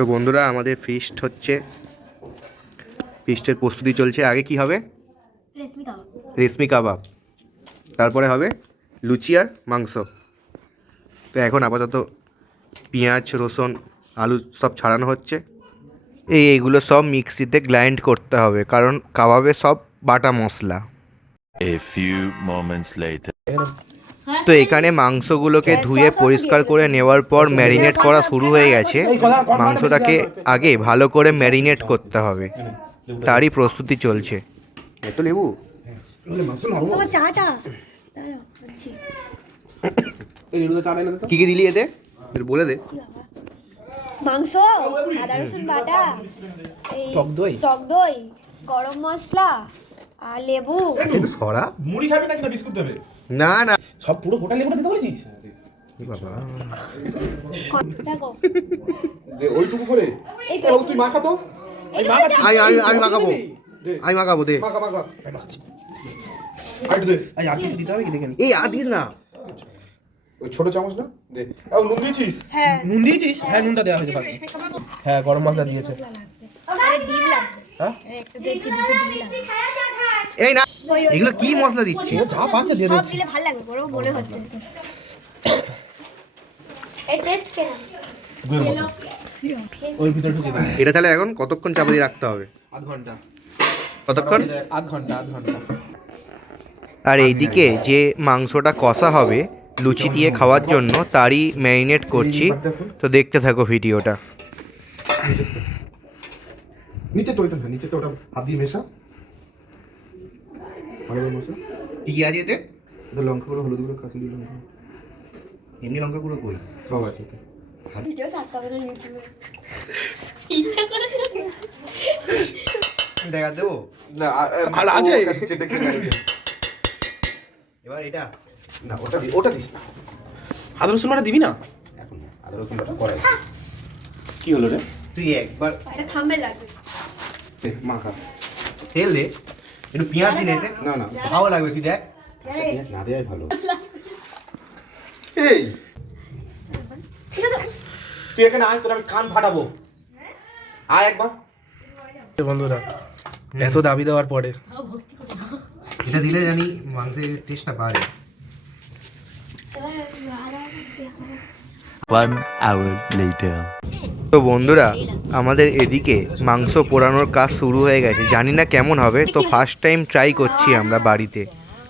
তো বন্ধুরা আমাদের ফিস্ট হচ্ছে, ফিস্টের প্রস্তুতি চলছে। আগে কি হবে? রেশমি কাবাব, তারপরে হবে লুচি আর মাংস। তো এখন আপাতত পেঁয়াজ রসুন আলু সব ছাড়ানো হচ্ছে। এইগুলো সব মিক্সিতে গ্রাইন্ড করতে হবে, কারণ কাবাবে সব বাটা মশলা। A few moments later. তো এখানে মাংসগুলোকে ধুয়ে পরিষ্কার করে নেওয়ার পর ম্যারিনেট করা শুরু হয়ে গেছে। মাংসটাকে আগে ভালো করে ম্যারিনেট করতে হবে, তারই প্রস্তুতি চলছে। এত লেবু কি কি দিলি এতে বলে দে। মাংস, আদা রসুন বাটা, টক দই, গরম মশলা আর লেবু। সরা মুড়ি খাবি নাকি না বিস্কুট দেবে? না না, সব পুরো গোটা লেবুটা দিতে বলেছিস? বাবা দেখো দে ওইটুকু করে। এই তো তুই মাখা তো। আমি মাখাবো, আমি মাখাবো। দে মাখা মাখা। আমি মাখাচ্ছি। আর দে। এই আর কিছু দিতে হবে কি দেখেন? এই আর দিস না, ওই ছোট চামচ না? দে। আর নুন দিয়েছিস? হ্যাঁ নুন দিয়েছিস? হ্যাঁ নুনটা দেওয়া হয়েছে ফার্স্টে। হ্যাঁ গরম মশলা দিয়েছে। আরে ডিম লাগবে। হ্যাঁ? একটা দুটো ডিম লাগবে। এই না, এগুলো কি মশলা দিচ্ছি? ও যা পাচ্ছে দিয়ে সব দিচ্ছি। দিলে ভালো লাগবে, বড় মনে হচ্ছে। এই টেস্ট কেন? দুয়ের মতো। ওই ভিতরে ঢুকে দে। এটা তাহলে এখন কতক্ষণ চাপা দিয়ে রাখতে হবে? আধ ঘন্টা। কতক্ষণ? আধ ঘন্টা। আর এইদিকে যে মাংসটা কষা হবে লুচি দিয়ে খাওয়ার জন্য, তারই ম্যারিনেট করছি। তো দেখতে থাকো ভিডিওটা। নিচে তো ওইটা না, নিচে তো ওটা হাত দিয়ে মেশা। ভালো করে মেশা। কি কি আছে এতে? এটা লঙ্কা গুঁড়ো, হলুদ গুঁড়ো, কাশ্মীরি লঙ্কা। এমনি লঙ্কা গুঁড়ো কই? সব আছে। ভিডিও ছাড়তে হবে না ইউটিউবে। দেখা দেবো না আর আছে? সেটা কি আছে? এবার এটা না ওটা দিস না। আদা রসুন বাটা দিবি না? এখন না, আদা রসুন বাটা পরে। কি হলো রে? তুই একবার এটা থাম্বনেল লাগবে। মাখা। তেল দে, একটু পেঁয়াজ দিন এতে। না না ভালো লাগবে, তুই দেখ। পেঁয়াজ না দেওয়াই ভালো। এই তুই এখানে আয়, তোর আমি কান ফাটাবো। আয় একবার। বন্ধুরা এত দাবি দেওয়ার পরে এটা দিলে জানি মাংসের টেস্টটা বাড়ে। 1 hour later. তো বন্ধুরা আমাদের এদিকে মাংস পোড়ানোর কাজ শুরু হয়ে গেছে। জানি না কেমন হবে, তো ফার্স্ট টাইম ট্রাই করছি আমরা বাড়িতে।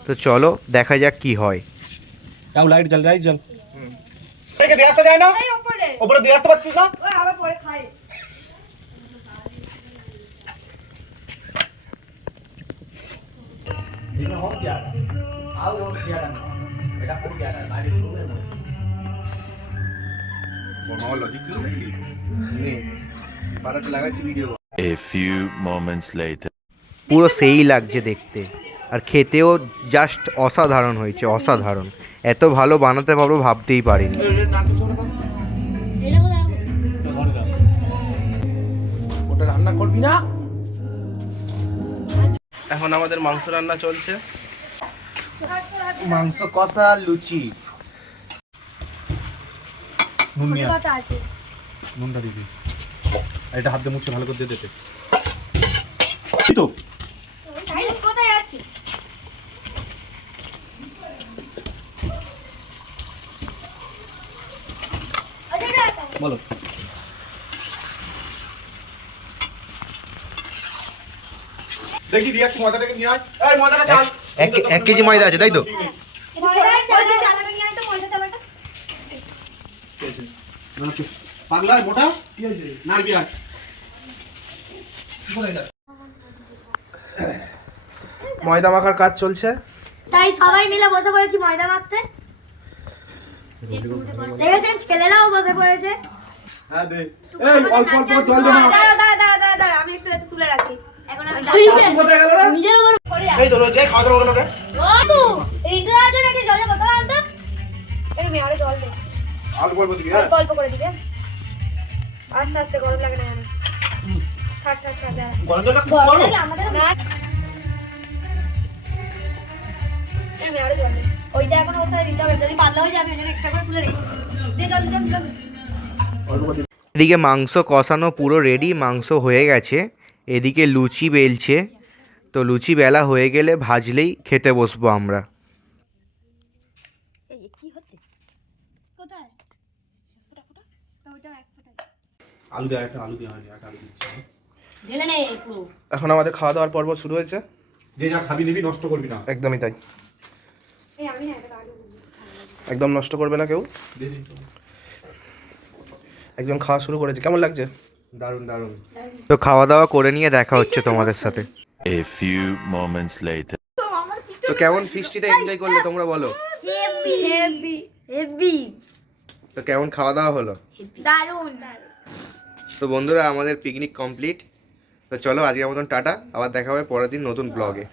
তো চলো দেখা যাক কি হয়। তাও লাইট জ্বল একে দিয়ে আসা যায় না? এই উপরে উপরে দিয়ে আসতে পারছিস না? ওই আবার পরে খাই। A few moments later. পুরো সেই লাগছে দেখতে, আর খেতেও জাস্ট অসাধারণ হয়েছে, অসাধারণ। এত ভালো বানাতে পারবো ভাবতেই পারিনি। ওটা রান্না করবি না? এখন আমাদের মাংস রান্না চলছে। মাংস কষা লুচি। নুন নিয়ে আয়। কথা আছে। নুনটা দিবি। আর এটা হাত দিয়ে মুছে ভালো করে দিয়ে দেবে। এই তো তাই কোথায় আছে? আচ্ছা এটা বলো। দেখি দিয়ে আসি, ময়দাটাকে নিয়ে আয়। এই ময়দাটা চাল। 1 কেজি ময়দা আছে, তাই তো? ময়দা চালাটা নিয়ে আয় তো, ময়দা চালাটা। পাগলা মোটা কি হয়েছে? না কি আয়। ময়দা মাখার কাজ চলছে। তাই সবাই মিলে বসে পড়েছি ময়দা মাখতে। দেখেছেন ছেলেরাও বসে পড়েছে। হ্যাঁ দে। এই অল্প অল্প জল দে না। দাঁড়া, আমি একটু তুলে রাখছি। এখন আমি আপু কোথায় গেল রে? এই তো রোজ খাওয়া দাওয়া করলো রে। এইটা আছে নাকি জলে বোতল আনতে? একটু মেয়ারে জল দে। অল্প অল্প দিবি হ্যাঁ। অল্প অল্প করে দিবে। আস্তে আস্তে গরম লাগে না জানি। থাক দাঁড়া। গরম জলটা খুব গরম গরম। লাগে আমাদের না। এই মেয়ারে জল দে। ওইটা এখন ওর সাথে দিতে হবে, যদি পাতলা হয়ে যাবে ওই জন্য এক্সট্রা করে তুলে রেখেছি। দে জল। অল্প করে দিবি। এদিকে মাংস কষানো পুরো রেডি, মাংস হয়ে গেছে। এদিকে লুচি বেলছে, তো লুচি বেলা হয়ে গেলে ভাজলেই খেতে বসবো আমরা। আলু দেওয়া, একটা আলু দেওয়া হয়নি, একটা আলু দিচ্ছি। ঢেলে নে পুরো। এখন আমাদের খাওয়া দাওয়ার পর্ব শুরু হয়েছে। যে যা খাবি নিবি, নষ্ট করবি না। একদমই তাই, এই আমি না এটা আলু একদম নষ্ট করবে না কেউ। দিয়ে দিন তো। একদম খাওয়া শুরু করেছে, কেমন লাগছে? দারুণ দারুণ। তো খাওয়া দাওয়া করে নিয়ে দেখা হচ্ছে তোমাদের সাথে। A few moments later. তো কেমন ফিস্টিটা এনজয় করলে তোমরা বলো? হেভি হেভি হেভি তো কেমন খাওয়া দাওয়া হলো? দারুন। তো বন্ধুরা, আমাদের পিকনিক কমপ্লিট। তো চলো আজকের মতন টাটা, আবার দেখা হবে পরের দিন নতুন ব্লগে।